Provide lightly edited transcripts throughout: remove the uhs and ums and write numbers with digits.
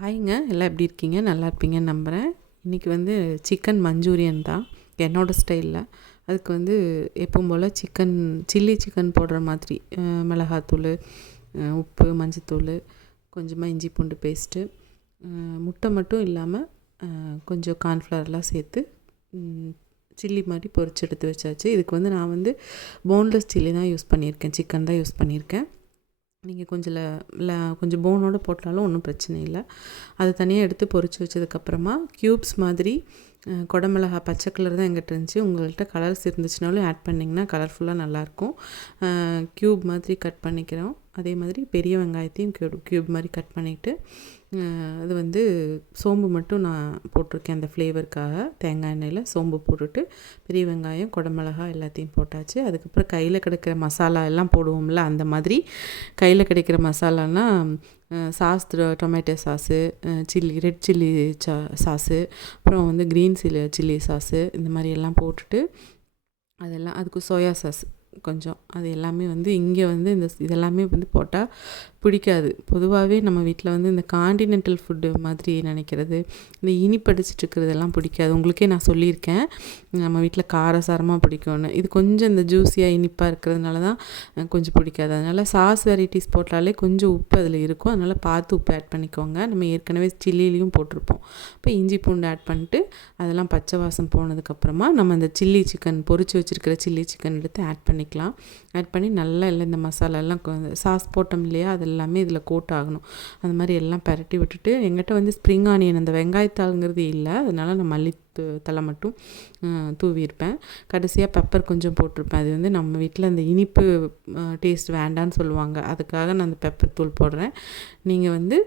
ஹாய்ங்க, எல்லாம் எப்படி இருக்கீங்க? நல்லா இருப்பீங்கன்னு நம்புகிறேன். இன்றைக்கி வந்து சிக்கன் மஞ்சூரியன் தான் என்னோடய ஸ்டைலில். அதுக்கு வந்து எப்பவும் போல் சில்லி சிக்கன் போடுற மாதிரி மிளகாத்தூள், உப்பு, மஞ்சத்தூள், கொஞ்சமாக இஞ்சி பூண்டு பேஸ்ட்டு, முட்டை மட்டும் இல்லாமல் கொஞ்சம் கார்ன்ஃப்ளவர்லாம் சேர்த்து சில்லி மாதிரி பொரிச்சு எடுத்து வச்சாச்சு. இதுக்கு வந்து நான் வந்து போன்லெஸ் சில்லி தான் யூஸ் பண்ணியிருக்கேன், சிக்கன் தான் யூஸ் பண்ணியிருக்கேன். நீங்கள் கொஞ்சம் போனோடு போட்டாலும் ஒன்றும் பிரச்சனை இல்லை. அது தனியாக எடுத்து பொரிச்சு வச்சதுக்கப்புறமா க்யூப்ஸ் மாதிரி குடமிளகா பச்சை கலர் தான் எங்கிட்ட இருந்துச்சு. உங்கள்கிட்ட கலர்ஸ் இருந்துச்சுனாலும் ஆட் பண்ணிங்கன்னா கலர்ஃபுல்லாக நல்லாயிருக்கும். க்யூப் மாதிரி கட் பண்ணிக்கிறோம். அதே மாதிரி பெரிய வெங்காயத்தையும் க்யூப் மாதிரி கட் பண்ணிவிட்டு அது வந்து சோம்பு மட்டும் நான் போட்டிருக்கேன் அந்த ஃப்ளேவருக்காக. தேங்காய் எண்ணெயில் சோம்பு போட்டுட்டு பெரிய வெங்காயம், குடமிளகா எல்லாத்தையும் போட்டாச்சு. அதுக்கப்புறம் கையில் கிடைக்கிற மசாலா எல்லாம் போடுவோம்ல, அந்த மாதிரி கையில் கிடைக்கிற மசாலாலாம் sauce, tomato sauce, red chilli sauce, அப்புறம் வந்து க்ரீன் சில்லி சாஸு, இந்த மாதிரி எல்லாம் போட்டுட்டு அதெல்லாம் அதுக்கு சோயா சாஸ் கொஞ்சம், அது எல்லாமே வந்து இங்கே வந்து இதெல்லாமே வந்து போட்டால் பிடிக்காது. பொதுவாகவே நம்ம வீட்டில் வந்து இந்த காண்டினென்டல் ஃபுட்டு மாதிரி நினைக்கிறது, இந்த இனிப்படிச்சிட்ருக்கிறதெல்லாம் பிடிக்காது. உங்களுக்கே நான் சொல்லியிருக்கேன், நம்ம வீட்டில் காரசாரமாக பிடிக்கும்னு. இது கொஞ்சம் இந்த ஜூஸியாக இனிப்பாக இருக்கிறதுனால தான் கொஞ்சம் பிடிக்காது. அதனால் சாஸ் வெரைட்டிஸ் போட்டாலே கொஞ்சம் உப்பு அதில் இருக்கும். அதனால் பார்த்து உப்பு ஆட் பண்ணிக்கோங்க. நம்ம ஏற்கனவே சில்லிலையும் போட்டிருப்போம். இப்போ இஞ்சி பூண்டு ஆட் பண்ணிட்டு அதெல்லாம் பச்சை வாசம் போனதுக்கப்புறமா நம்ம இந்த சில்லி சிக்கன் பொரிச்சு வச்சுருக்கிற சில்லி சிக்கன் எடுத்து ஆட் பண்ணிக்கலாம். ஆட் பண்ணி நல்லா எல்லாம் இந்த மசாலாலாம் சாஸ் போட்டோம் இல்லையா, அது எல்லாமே இதில் கோட் ஆகணும். அந்த மாதிரி எல்லாம் பரட்டி விட்டுட்டு, எங்கிட்ட வந்து ஸ்ப்ரிங் ஆனியன் அந்த வெங்காயத்தாளுங்கிறது இல்லை, அதனால் நான் மல்லி தலை மட்டும் தூவியிருப்பேன். கடைசியாக பெப்பர் கொஞ்சம் போட்டிருப்பேன். அது வந்து நம்ம வீட்டில் அந்த இனிப்பு டேஸ்ட் வேண்டான்னு சொல்லுவாங்க, அதுக்காக நான் அந்த பெப்பர் தூள் போடுறேன். நீங்கள் வந்து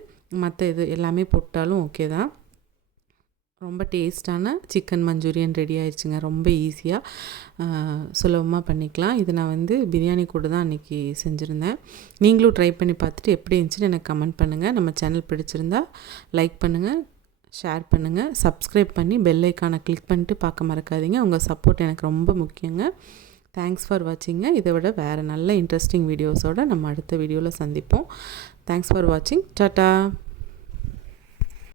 மற்ற இது எல்லாமே போட்டாலும் ஓகே தான். ரொம்ப டேஸ்டான சிக்கன் மஞ்சூரியன் ரெடி ஆயிடுச்சுங்க. ரொம்ப ஈஸியாக சுலபமாக பண்ணிக்கலாம். இது நான் வந்து பிரியாணி கூட தான் அன்றைக்கி செஞ்சுருந்தேன். நீங்களும் ட்ரை பண்ணி பார்த்துட்டு எப்படி இருந்துச்சுன்னு எனக்கு கமெண்ட் பண்ணுங்கள். நம்ம சேனல் பிடிச்சிருந்தா லைக் பண்ணுங்கள், ஷேர் பண்ணுங்கள், சப்ஸ்கிரைப் பண்ணி பெல் ஐக்கானை கிளிக் பண்ணிட்டு பார்க்க மறக்காதீங்க. உங்கள் சப்போர்ட் எனக்கு ரொம்ப முக்கியங்க. Thanks for வாட்சிங்க. இதை விட வேறு நல்ல இன்ட்ரெஸ்டிங் வீடியோஸோடு நம்ம அடுத்த வீடியோவில் சந்திப்போம். தேங்க்ஸ் ஃபார் வாட்சிங். டாட்டா.